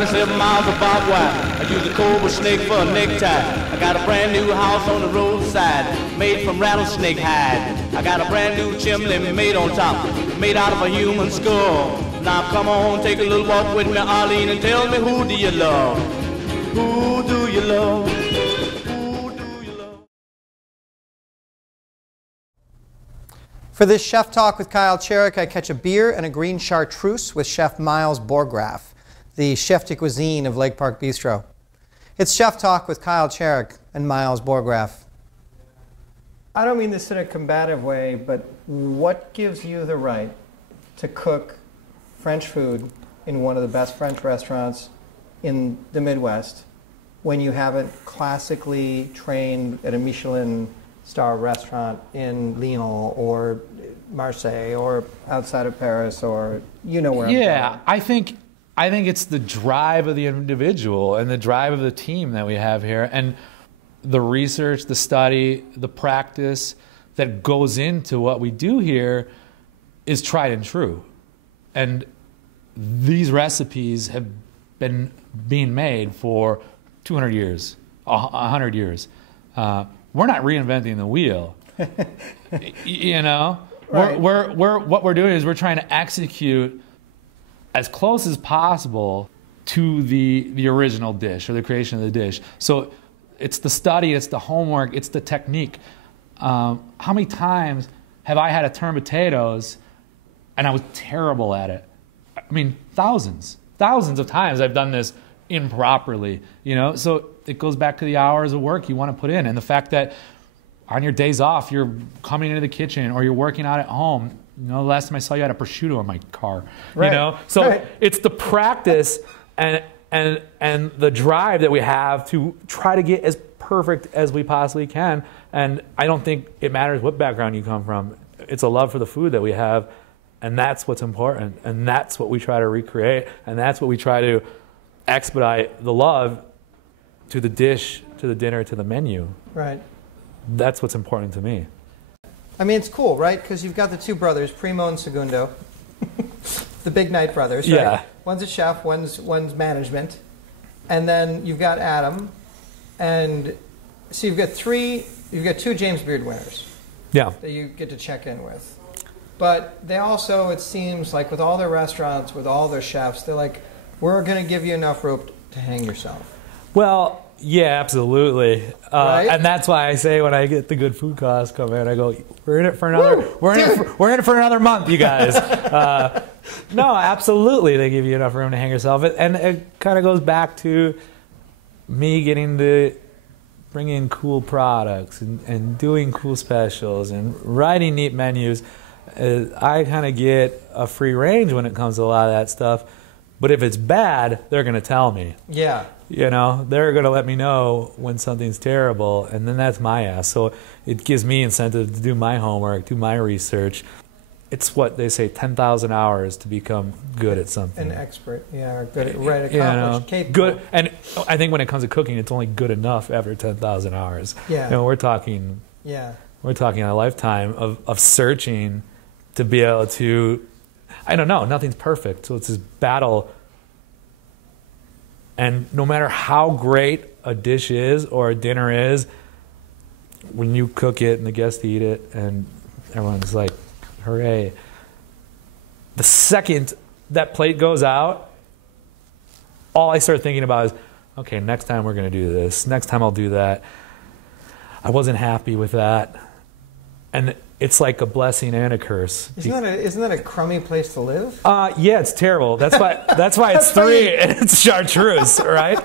27 miles of barbed wire. I use a cobra snake for a necktie. I got a brand new house on the roadside, made from rattlesnake hide. I got a brand new chimney made on top, made out of a human skull. Now come on, take a little walk with me, Arlene, and tell me, who do you love? Who do you love? Who do you love? For this Chef Talk with Kyle Cherek, I catch a beer and a green chartreuse with Chef Miles Borghgraef, the chef de cuisine of Lake Park Bistro. It's Chef Talk with Kyle Cherek and Miles Borghgraef. I don't mean this in a combative way, but what gives you the right to cook French food in one of the best French restaurants in the Midwest when you haven't classically trained at a Michelin star restaurant in Lyon or Marseille or outside of Paris, or you know where I'm going? I think it's the drive of the individual and the drive of the team that we have here, and the research, the study, the practice that goes into what we do here is tried and true. And these recipes have been being made for 200 years, 100 years. We're not reinventing the wheel. You know, right. What we're doing is we're trying to execute as close as possible to the original dish or the creation of the dish. So it's the study, it's the homework, it's the technique. How many times have I had to turn potatoes and I was terrible at it? I mean, thousands of times I've done this improperly, you know? So it goes back to the hours of work you want to put in, and the fact that on your days off, you're coming into the kitchen or you're working out at home. You know, the last time I saw you had a prosciutto in my car, right. You know? So right. It's the practice and the drive that we have to try to get as perfect as we possibly can. And I don't think it matters what background you come from. It's a love for the food that we have, and that's what's important. And that's what we try to recreate, and that's what we try to expedite the love to the dish, to the dinner, to the menu. Right. That's what's important to me. I mean, it's cool, right? Because you've got the two brothers, Primo and Segundo, the Big Night brothers, right? Yeah. One's a chef, one's management. And then you've got Adam. And so you've got two James Beard winners. Yeah. That you get to check in with. But they also, it seems like with all their restaurants, with all their chefs, they're like, we're going to give you enough rope to hang yourself. Well, yeah, absolutely. Right? And that's why I say when I get the good food costs come in, I go, we're in it for another, we're in it for another month, you guys. No, absolutely, they give you enough room to hang yourself. And it kind of goes back to me getting to bring in cool products and doing cool specials and writing neat menus. I kind of get a free range when it comes to a lot of that stuff. But if it's bad, they're going to tell me. Yeah. You know, they're going to let me know when something's terrible, and then that's my ass. So it gives me incentive to do my homework, do my research. It's what they say, 10,000 hours to become good at something. An expert, yeah, or good at, right, accomplished, capable. Good, and I think when it comes to cooking, it's only good enough after 10,000 hours. Yeah. You know, we're talking a lifetime of searching to be able to, I don't know, nothing's perfect. So it's this battle. And no matter how great a dish is or a dinner is, when you cook it and the guests eat it and everyone's like, hooray. The second that plate goes out, all I start thinking about is, okay, next time we're going to do this. Next time I'll do that. I wasn't happy with that. And it's like a blessing and a curse. Isn't that a crummy place to live? Yeah, it's terrible. That's why it's three and it's chartreuse, right?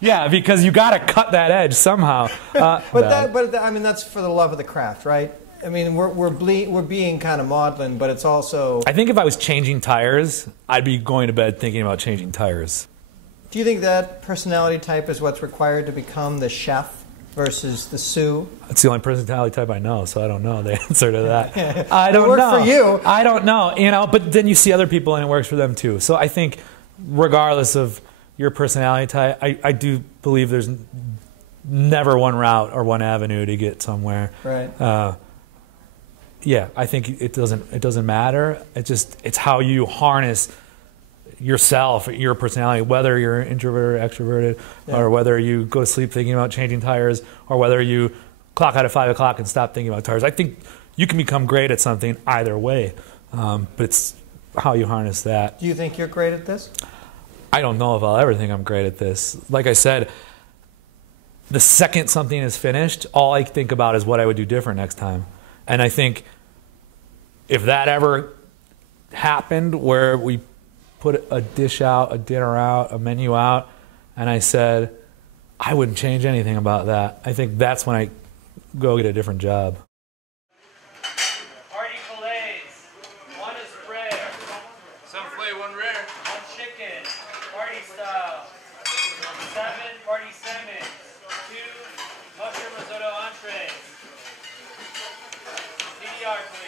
Yeah, because you got to cut that edge somehow. I mean, that's for the love of the craft, right? I mean, we're being kind of maudlin, but it's also. I think if I was changing tires, I'd be going to bed thinking about changing tires. Do you think that personality type is what's required to become the chef versus the sous? That's the only personality type I know, so I don't know the answer to that. I don't know. It worked for you. I don't know, you know. But then you see other people, and it works for them too. So I think, regardless of your personality type, I do believe there's never one route or one avenue to get somewhere. Right. Yeah, I think it doesn't matter. It's how you harness yourself, your personality, whether you're introverted or extroverted, or whether you go to sleep thinking about changing tires, or whether you clock out at 5 o'clock and stop thinking about tires. I think you can become great at something either way, but it's how you harness that. Do you think you're great at this? I don't know if I'll ever think I'm great at this. Like I said, the second something is finished, all I think about is what I would do different next time. And I think if that ever happened where we put a dish out, a dinner out, a menu out, and I said, I wouldn't change anything about that, I think that's when I go get a different job. Party fillets. 1 is rare. Some filet, 1 rare. 1 chicken. Party style. 7 party salmon. 2 mushroom risotto entrees. PDR, please.